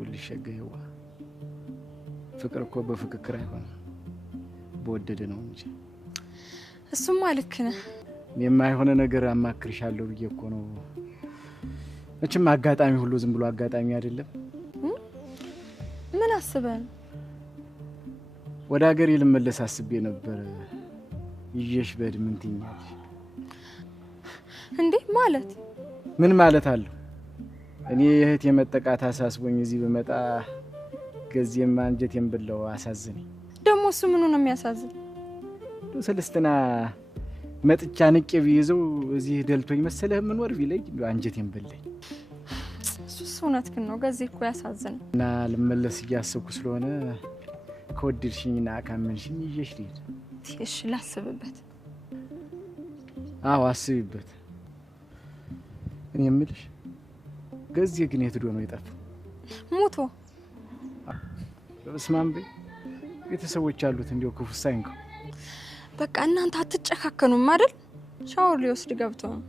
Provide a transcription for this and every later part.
ይኸውልሽ ሸገየዋ ፍቅር እኮ በፍክክር አይሆንም በወደደ ነው እንጂ። እሱማ ልክ ነህ። የማይሆነ ነገር አማክርሻለሁ ብዬ እኮ ነው። መቼም አጋጣሚ ሁሉ ዝም ብሎ አጋጣሚ አይደለም። ምን አስበን? ወደ ሀገሬ ልመለስ አስቤ ነበር። ይዤሽ በድ ምን ትይኛለሽ? እንዴ ማለት ምን ማለት አለው? እኔ የእህት የመጠቃት አሳስቦኝ እዚህ በመጣ ገዜም አንጀቴን ብለው አሳዝነኝ። ደግሞ እሱ ምኑ ነው የሚያሳዝን? ሰለስትና መጥቻ ንቄ ቢይዘው እዚህ ደልቶኝ መሰለህ ምን ወር ቢለኝ አንጀቴን በለኝ። እሱስ እውነትህን ነው። ገዜ እኮ ያሳዝን እና ልመለስ እያሰብኩ ስለሆነ ከወደድሽኝና ካመንሽኝ ይዤሽ ልሂድ። እሺ ላስብበት። አዎ አስቢበት። እኔ የምልሽ ገዜ ግን የት ሄዶ ነው የጠፋው? ሞቶ። በስማም በይ ቤተሰቦች አሉት እንዲው ክፉ ሳይንከው። በቃ እናንተ አትጨካከኑም አይደል? ሻወር ሊወስድ ገብቶ ነው።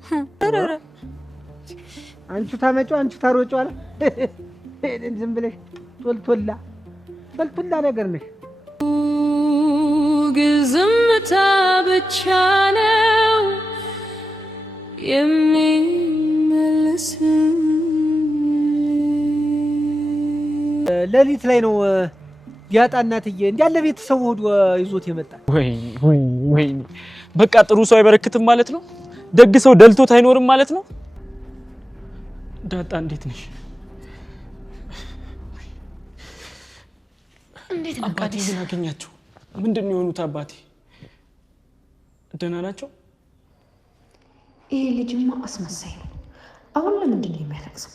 አንቺ ታመጪው አንቺ ታሮጪው አለ። ዝም ብለሽ ቶልቶላ ነገር ነሽ። ግዝምታ ብቻ ነው የሚመልስ። ሌሊት ላይ ነው ያጣናትዬ እንዳለ ቤተሰቡ ሆዶ ይዞት የመጣ። ወይ በቃ ጥሩ ሰው አይበረክትም ማለት ነው። ደግ ሰው ደልቶት አይኖርም ማለት ነው። ዳጣ እንዴት ነሽ? እንዴት ነው አባቴ ምን አገኛቸው? ምንድነው የሆኑት? አባቴ ደህና ናቸው? ይሄ ልጅማ አስመሳይ ነው። አሁን ለምንድን ነው የሚያለቅሰው?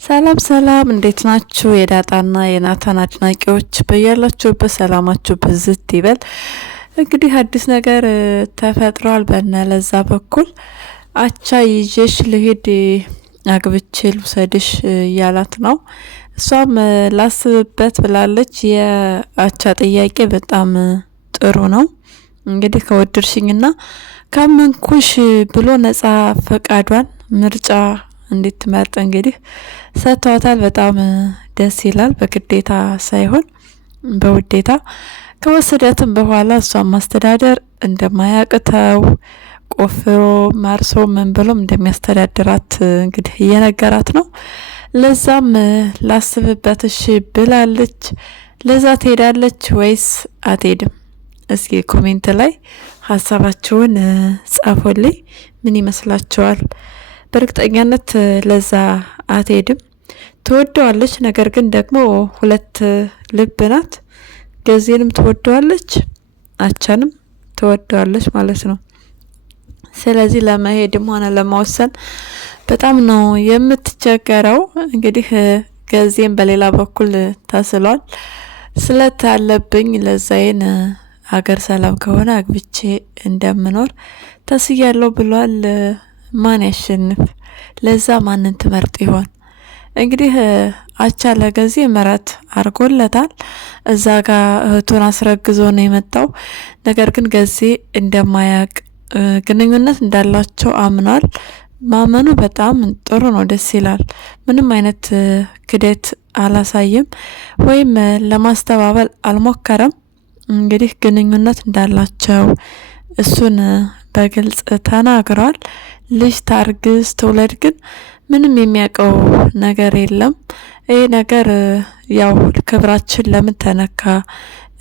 ሰላም ሰላም፣ እንዴት ናችሁ? የዳጣና የናታን አድናቂዎች በያላችሁበት ሰላማችሁ ብዝት ይበል። እንግዲህ አዲስ ነገር ተፈጥሯል። በነለዛ በኩል አቻ ይዤሽ ልሂድ አግብቼ ልውሰድሽ እያላት ነው። እሷም ላስብበት ብላለች። የአቻ ጥያቄ በጣም ጥሩ ነው። እንግዲህ ከወደድሽኝና ካመንኩሽ ብሎ ነጻ ፈቃዷን ምርጫ እንድትመርጥ እንግዲህ ሰጥቷታል። በጣም ደስ ይላል። በግዴታ ሳይሆን በውዴታ ከወሰዳትም በኋላ እሷን ማስተዳደር እንደማያቅተው ቆፍሮ ማርሶ ምን ብሎም እንደሚያስተዳድራት እንግዲህ እየነገራት ነው። ለዛም ላስብበት እሺ ብላለች። ለዛ ትሄዳለች ወይስ አትሄድም? እስኪ ኮሜንት ላይ ሀሳባችሁን ጻፉልኝ። ምን ይመስላችኋል? በእርግጠኛነት ለዛ አትሄድም። ትወደዋለች፣ ነገር ግን ደግሞ ሁለት ልብ ናት። ገዜንም ትወደዋለች፣ አቻንም ትወደዋለች ማለት ነው። ስለዚህ ለመሄድም ሆነ ለመወሰን በጣም ነው የምትቸገረው። እንግዲህ ገዜም በሌላ በኩል ተስሏል። ስለት አለብኝ ለዛዬን ሀገር ሰላም ከሆነ አግብቼ እንደምኖር ተስያለሁ ብሏል። ማን ያሸንፍ? ለዛ ማንን ትመርጥ ይሆን? እንግዲህ አቻ ለገዜ ምራት አርጎለታል። እዛ ጋር እህቱን አስረግዞ ነው የመጣው። ነገር ግን ገዜ እንደማያቅ ግንኙነት እንዳላቸው አምኗል። ማመኑ በጣም ጥሩ ነው፣ ደስ ይላል። ምንም አይነት ክደት አላሳየም ወይም ለማስተባበል አልሞከረም። እንግዲህ ግንኙነት እንዳላቸው እሱን በግልጽ ተናግሯል። ልጅ ታርግዝ ትውለድ ግን ምንም የሚያውቀው ነገር የለም። ይህ ነገር ያው ክብራችን ለምን ተነካ?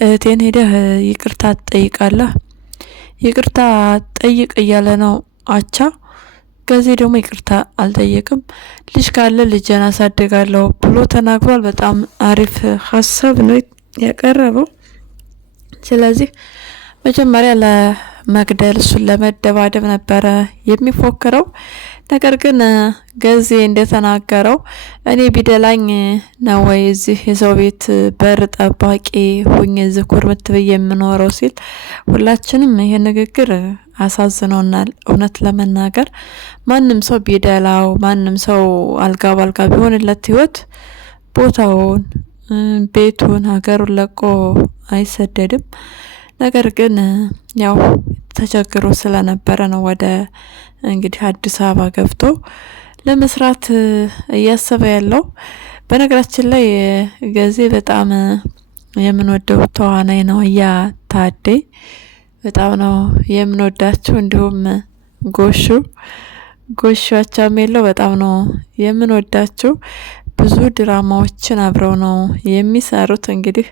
እህቴን ሄደህ ይቅርታ ትጠይቃለህ? ይቅርታ ጠይቅ እያለ ነው አቻ። ገዜ ደግሞ ይቅርታ አልጠየቅም። ልጅ ካለ ልጅን አሳድጋለሁ ብሎ ተናግሯል። በጣም አሪፍ ሀሳብ ነው ያቀረበው። ስለዚህ መጀመሪያ ለመግደል እሱን ለመደባደብ ነበረ የሚፎክረው። ነገር ግን ገዜ እንደተናገረው እኔ ቢደላኝ ነው ወይ እዚህ የሰው ቤት በር ጠባቂ ሁኝ እዚህ ኩርምት ብዬ የምኖረው ሲል ሁላችንም ይሄ ንግግር አሳዝኖናል። እውነት ለመናገር ማንም ሰው ቢደላው ማንም ሰው አልጋ ባልጋ ቢሆንለት ህይወት ቦታውን ቤቱን ሀገሩን ለቆ አይሰደድም። ነገር ግን ያው ተቸግሮ ስለነበረ ነው ወደ እንግዲህ አዲስ አበባ ገብቶ ለመስራት እያሰበ ያለው። በነገራችን ላይ ገዜ በጣም የምንወደው ተዋናይ ነው። ያ ታዴ በጣም ነው የምንወዳቸው። እንዲሁም ጎሹ አቻሜለው በጣም ነው የምንወዳቸው። ብዙ ድራማዎችን አብረው ነው የሚሰሩት። እንግዲህ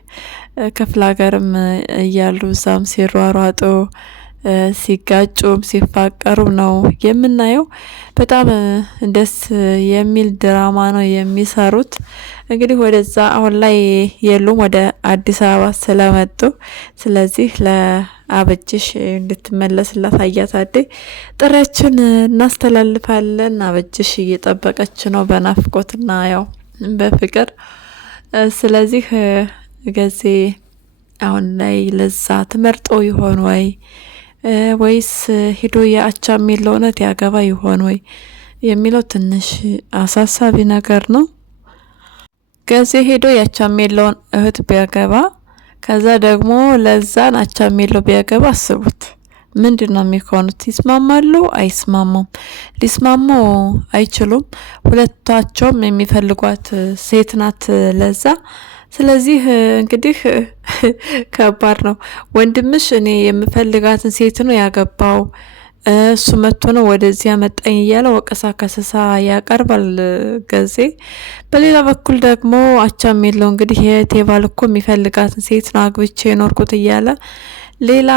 ክፍለ ሀገርም እያሉ እዛም ሲሯሯጡ ሲጋጩም ሲፋቀሩም ነው የምናየው። በጣም ደስ የሚል ድራማ ነው የሚሰሩት። እንግዲህ ወደዛ አሁን ላይ የሉም፣ ወደ አዲስ አበባ ስለመጡ። ስለዚህ ለአበጅሽ እንድትመለስላት አያታዴ ጥሪያችን እናስተላልፋለን። አበጅሽ እየጠበቀች ነው በናፍቆትና ያው በፍቅር። ስለዚህ ገዜ አሁን ላይ ለዛ ትመርጦ ይሆን ወይስ ሂዶ የአቻሜለው እውነት ያገባ ይሆን ወይ የሚለው ትንሽ አሳሳቢ ነገር ነው። ገዜ ሄዶ የአቻሜለውን እህት ቢያገባ ከዛ ደግሞ ለዛን አቻሜለው ቢያገባ አስቡት ምንድን ነው የሚሆኑት? ይስማማሉ? አይስማሙም? ሊስማሙ አይችሉም። ሁለታቸውም የሚፈልጓት ሴት ናት ለዛ። ስለዚህ እንግዲህ ከባድ ነው። ወንድምሽ እኔ የምፈልጋትን ሴት ነው ያገባው፣ እሱ መጥቶ ነው ወደዚህ ያመጣኝ እያለ ወቀሳ ከሰሳ ያቀርባል ገዜ። በሌላ በኩል ደግሞ አቻሜለው እንግዲህ የቴባል እኮ የሚፈልጋትን ሴት ነው አግብቼ የኖርኩት እያለ ሌላ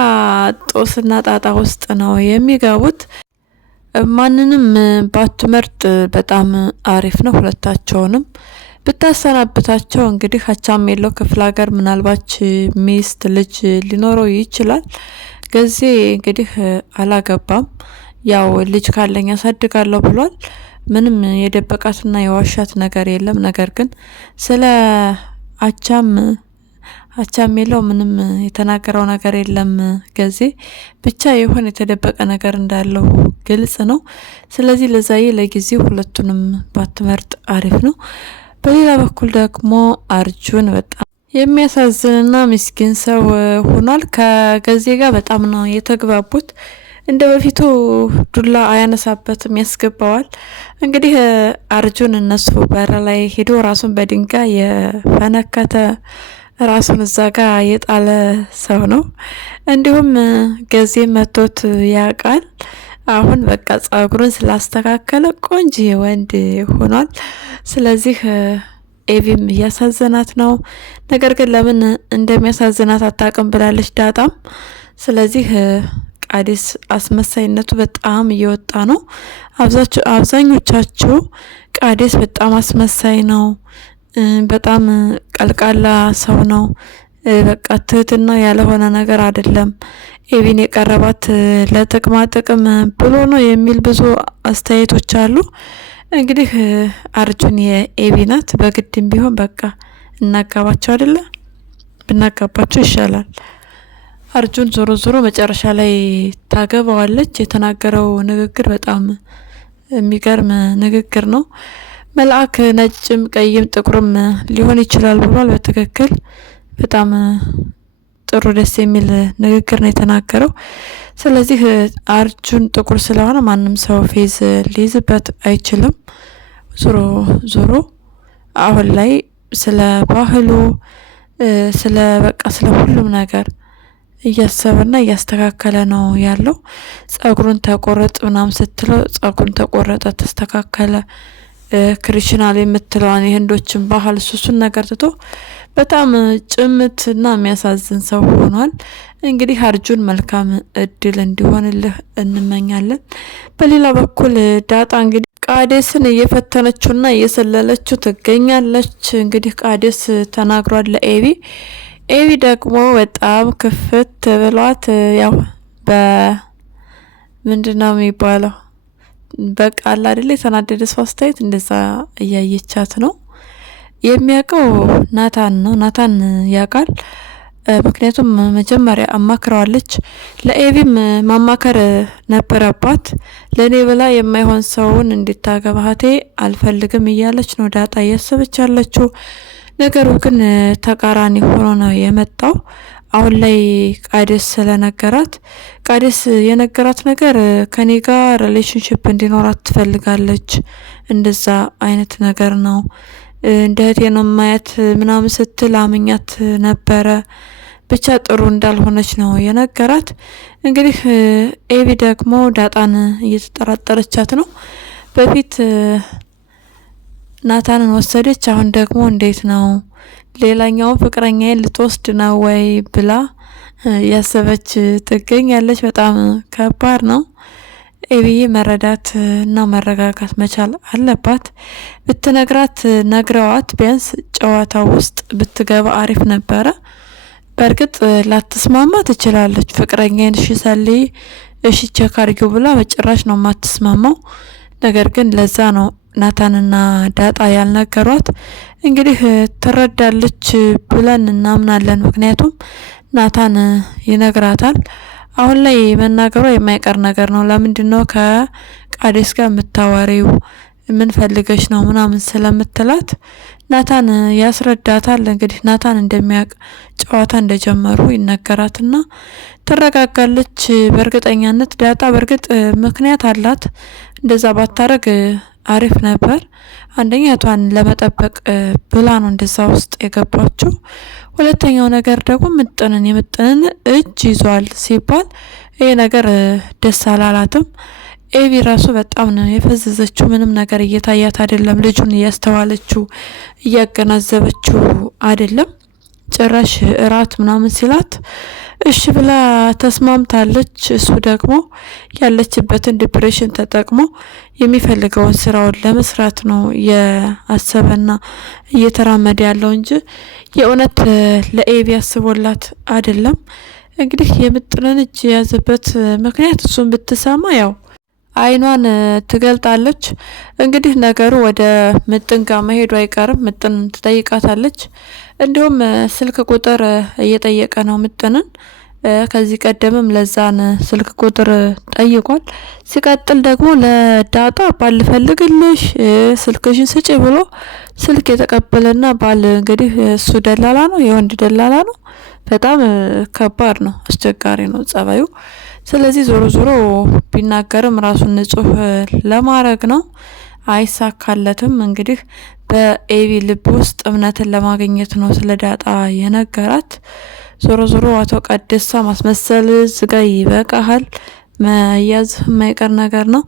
ጦስና ጣጣ ውስጥ ነው የሚገቡት። ማንንም ባትመርጥ በጣም አሪፍ ነው። ሁለታቸውንም ብታሰናብታቸው እንግዲህ አቻሜለው ክፍለ ሀገር ምናልባች ሚስት ልጅ ሊኖረው ይችላል። ገዜ እንግዲህ አላገባም። ያው ልጅ ካለኝ ያሳድጋለሁ ብሏል። ምንም የደበቃትና የዋሻት ነገር የለም። ነገር ግን ስለ አቻሜለው ምንም የተናገረው ነገር የለም ገዜ። ብቻ የሆነ የተደበቀ ነገር እንዳለው ግልጽ ነው። ስለዚህ ለዛዬ ለጊዜው ሁለቱንም ባትመርጥ አሪፍ ነው። በሌላ በኩል ደግሞ አርጁን በጣም የሚያሳዝንና ምስኪን ሰው ሆኗል። ከገዜ ጋር በጣም ነው የተግባቡት። እንደ በፊቱ ዱላ አያነሳበትም፣ ያስገባዋል። እንግዲህ አርጁን እነሱ በር ላይ ሄዶ ራሱን በድንጋይ የፈነከተ ራሱን እዛ ጋር የጣለ ሰው ነው። እንዲሁም ገዜ መቶት ያውቃል። አሁን በቃ ጸጉሩን ስላስተካከለ ቆንጆ ወንድ ሆኗል። ስለዚህ ኤቪም እያሳዘናት ነው። ነገር ግን ለምን እንደሚያሳዝናት አታውቅም ብላለች ዳጣም። ስለዚህ ቃዴስ አስመሳይነቱ በጣም እየወጣ ነው። አብዛኞቻችሁ ቃዴስ በጣም አስመሳይ ነው፣ በጣም ቀልቃላ ሰው ነው፣ በቃ ትህትና ያለሆነ ነገር አይደለም፣ ኤቪን የቀረባት ለጥቅማ ጥቅም ብሎ ነው የሚል ብዙ አስተያየቶች አሉ። እንግዲህ አርጁን የኤቪ ናት። በግድም ቢሆን በቃ እናጋባቸው አይደለ? ብናጋባቸው ይሻላል። አርጁን ዞሮ ዞሮ መጨረሻ ላይ ታገባዋለች። የተናገረው ንግግር በጣም የሚገርም ንግግር ነው። መልአክ ነጭም ቀይም ጥቁርም ሊሆን ይችላል ብሏል። በትክክል በጣም ጥሩ ደስ የሚል ንግግር ነው የተናገረው። ስለዚህ አርጁን ጥቁር ስለሆነ ማንም ሰው ፌዝ ሊይዝበት አይችልም። ዞሮ አሁን ላይ ስለ ባህሉ ስለ ሁሉም ነገር እያሰበና እያስተካከለ ነው ያለው። ጸጉሩን ተቆረጥ ምናምን ስትለው ጸጉሩን ተቆረጠ፣ ተስተካከለ። ክሪሽናል የምትለዋን የህንዶችን ባህል እሱን ነገር ትቶ በጣም ጭምትና የሚያሳዝን ሰው ሆኗል። እንግዲህ አርጁን መልካም እድል እንዲሆንልህ እንመኛለን። በሌላ በኩል ዳጣ እንግዲህ ቃዴስን እየፈተነችውና እየሰለለችው ትገኛለች። እንግዲህ ቃዴስ ተናግሯል ለኤቪ። ኤቪ ደግሞ በጣም ክፍት ብሏት ያው በምንድነው የሚባለው በቃ አለ አይደል የተናደደ ሰው አስተያየት እንደዛ እያየቻት ነው። የሚያውቀው ናታን ነው። ናታን ያውቃል። ምክንያቱም መጀመሪያ አማክረዋለች። ለኤቪም ማማከር ነበረባት። ለእኔ ብላ የማይሆን ሰውን እንድታገባህቴ አልፈልግም እያለች ነው ዳጣ እያሰበች ያለችው። ነገሩ ግን ተቃራኒ ሆኖ ነው የመጣው። አሁን ላይ ቃዴስ ስለነገራት ቃዴስ የነገራት ነገር ከኔ ጋር ሪሌሽንሽፕ እንዲኖራት ትፈልጋለች። እንደዛ አይነት ነገር ነው እንደ እህቴ ነው ማየት ምናምን ስትል አምኛት ነበረ። ብቻ ጥሩ እንዳልሆነች ነው የነገራት። እንግዲህ ኤቢ ደግሞ ዳጣን እየተጠራጠረቻት ነው። በፊት ናታንን ወሰደች፣ አሁን ደግሞ እንዴት ነው ሌላኛው ፍቅረኛዬን ልትወስድ ነው ወይ ብላ ያሰበች ትገኛለች። በጣም ከባድ ነው። ኤቢዬ መረዳት እና መረጋጋት መቻል አለባት። ብትነግራት ነግረዋት ቢያንስ ጨዋታው ውስጥ ብትገባ አሪፍ ነበረ። በእርግጥ ላትስማማ ትችላለች። ፍቅረኛዬን እሺ ሰልይ እሺ ቼክ አድርጊው ብላ በጭራሽ ነው የማትስማማው። ነገር ግን ለዛ ነው ናታንና ዳጣ ያልነገሯት። እንግዲህ ትረዳለች ብለን እናምናለን። ምክንያቱም ናታን ይነግራታል። አሁን ላይ መናገሯ የማይቀር ነገር ነው። ለምንድነው ከቃዴስ ጋር የምታወሪው ምን ፈልገሽ ነው ምናምን ስለምትላት ናታን ያስረዳታል። እንግዲህ ናታን እንደሚያውቅ ጨዋታ እንደጀመሩ ይነገራትና ትረጋጋለች በእርግጠኛነት። ዳጣ በእርግጥ ምክንያት አላት። እንደዛ ባታረግ አሪፍ ነበር። አንደኛ እቷን ለመጠበቅ ብላ ነው እንደዛ ውስጥ የገባችው። ሁለተኛው ነገር ደግሞ የምጥንን እጅ ይዟል ሲባል ይሄ ነገር ደስ አላላትም። ኤቢ ራሱ በጣም ነው የፈዘዘችው። ምንም ነገር እየታያት አይደለም። ልጁን እያስተዋለችው እያገናዘበችው አይደለም። ጭራሽ እራት ምናምን ሲላት እሺ ብላ ተስማምታለች። እሱ ደግሞ ያለችበትን ዲፕሬሽን ተጠቅሞ የሚፈልገውን ስራውን ለመስራት ነው የአሰበና እየተራመደ ያለው እንጂ የእውነት ለኤቢ አስቦላት አይደለም። እንግዲህ የምጥንን እጅ የያዘበት ምክንያት እሱን ብትሰማ ያው አይኗን ትገልጣለች። እንግዲህ ነገሩ ወደ ምጥን ጋር መሄዱ አይቀርም። ምጥን ትጠይቃታለች። እንዲሁም ስልክ ቁጥር እየጠየቀ ነው ምጥንን። ከዚህ ቀደምም ለዛን ስልክ ቁጥር ጠይቋል። ሲቀጥል ደግሞ ለዳጣ ባል ፈልግልሽ ስልክሽን ስጪ ብሎ ስልክ የተቀበለና ባል እንግዲህ እሱ ደላላ ነው፣ የወንድ ደላላ ነው። በጣም ከባድ ነው፣ አስቸጋሪ ነው ጸባዩ። ስለዚህ ዞሮ ዞሮ ቢናገርም ራሱን ንጹህ ለማድረግ ነው። አይሳካለትም። እንግዲህ በኤቢ ልብ ውስጥ እምነትን ለማግኘት ነው ስለ ዳጣ የነገራት። ዞሮ ዞሮ አቶ ቀደሳ ማስመሰል ዝጋ ይበቃሃል፣ መያዝ የማይቀር ነገር ነው።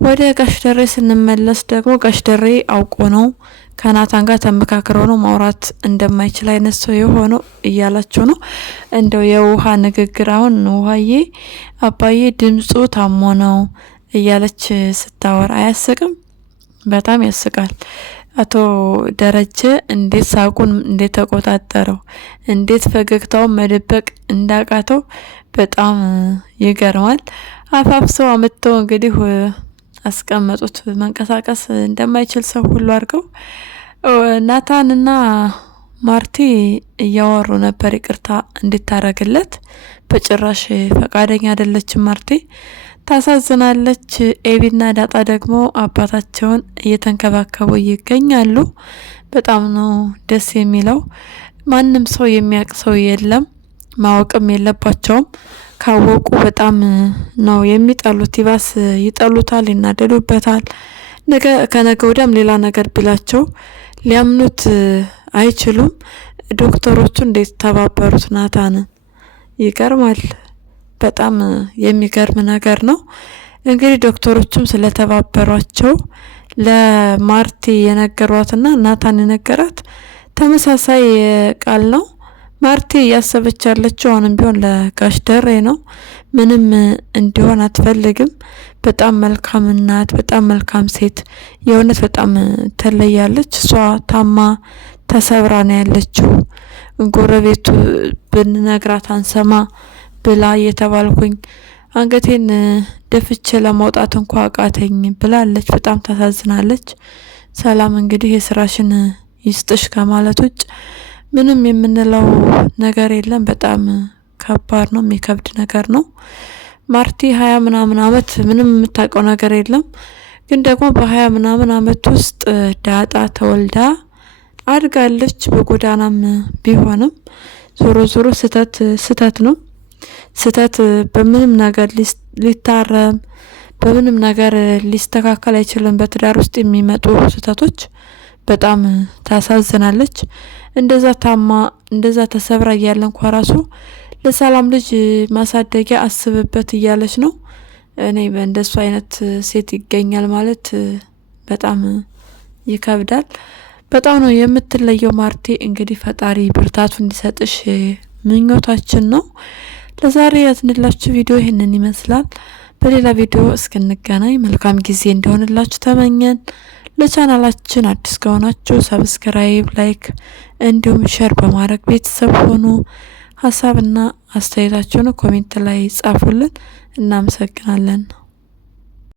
ወደ ጋሽ ደሬ ስንመለስ ደግሞ ጋሽ ደሬ አውቆ ነው ከናታን ጋር ተመካክረው ነው ማውራት እንደማይችል አይነት ሰው የሆነው እያላቸው ነው። እንደው የውሃ ንግግር አሁን ውሃዬ አባዬ ድምፁ ታሞ ነው እያለች ስታወራ አያስቅም? በጣም ያስቃል። አቶ ደረጀ እንዴት ሳቁን እንዴት ተቆጣጠረው፣ እንዴት ፈገግታውን መደበቅ እንዳቃተው በጣም ይገርማል። አፋፍሰው አመጥተው እንግዲህ አስቀመጡት። መንቀሳቀስ እንደማይችል ሰው ሁሉ አድርገው ናታንና ማርቲ እያወሩ ነበር ይቅርታ እንድታረግለት። በጭራሽ ፈቃደኛ አይደለችም ማርቲ። ታሳዝናለች። ኤቢና ዳጣ ደግሞ አባታቸውን እየተንከባከቡ ይገኛሉ። በጣም ነው ደስ የሚለው። ማንም ሰው የሚያውቅ ሰው የለም፣ ማወቅም የለባቸውም። ካወቁ በጣም ነው የሚጠሉት። ይባስ ይጠሉታል፣ ይናደዱበታል። ከነገ ወዲያም ሌላ ነገር ቢላቸው ሊያምኑት አይችሉም። ዶክተሮቹ እንዴት ተባበሩት ናታንን! ይገርማል። በጣም የሚገርም ነገር ነው። እንግዲህ ዶክተሮቹም ስለተባበሯቸው ለማርቲ የነገሯትና ናታን የነገራት ተመሳሳይ ቃል ነው። ማርቲ እያሰበች ያለችው አሁንም ቢሆን ለጋሽ ደሬ ነው። ምንም እንዲሆን አትፈልግም። በጣም መልካም እናት፣ በጣም መልካም ሴት፣ የእውነት በጣም ትለያለች። እሷ ታማ ተሰብራ ነው ያለችው። ጎረቤቱ ብንነግራት አንሰማ ብላ እየተባልኩኝ አንገቴን ደፍቼ ለማውጣት እንኳ አቃተኝ ብላለች። በጣም ታሳዝናለች። ሰላም እንግዲህ የስራሽን ይስጥሽ ከማለት ውጭ ምንም የምንለው ነገር የለም። በጣም ከባድ ነው፣ የሚከብድ ነገር ነው። ማርቲ 20 ምናምን አመት ምንም የምታውቀው ነገር የለም። ግን ደግሞ በ20 ምናምን አመት ውስጥ ዳጣ ተወልዳ አድጋለች። በጎዳናም ቢሆንም ዞሮ ዞሮ ስተት ነው። ስተት በምንም ነገር ሊታረም በምንም ነገር ሊስተካከል አይችልም። በትዳር ውስጥ የሚመጡ ስተቶች በጣም ታሳዝናለች። እንደዛ ታማ እንደዛ ተሰብራ እያለ እንኳ ራሱ ለሰላም ልጅ ማሳደጊያ አስብበት እያለች ነው። እኔ በእንደሱ አይነት ሴት ይገኛል ማለት በጣም ይከብዳል። በጣም ነው የምትለየው ማርቴ። እንግዲህ ፈጣሪ ብርታቱ እንዲሰጥሽ ምኞታችን ነው። ለዛሬ ያዝንላችሁ ቪዲዮ ይሄንን ይመስላል። በሌላ ቪዲዮ እስክንገናኝ መልካም ጊዜ እንዲሆንላችሁ ተመኘን። ለቻናላችን አዲስ ከሆናችሁ ሰብስክራይብ፣ ላይክ እንዲሁም ሼር በማድረግ ቤተሰብ ሆኑ። ሀሳብና አስተያየታችሁን ኮሜንት ላይ ጻፉልን። እናመሰግናለን።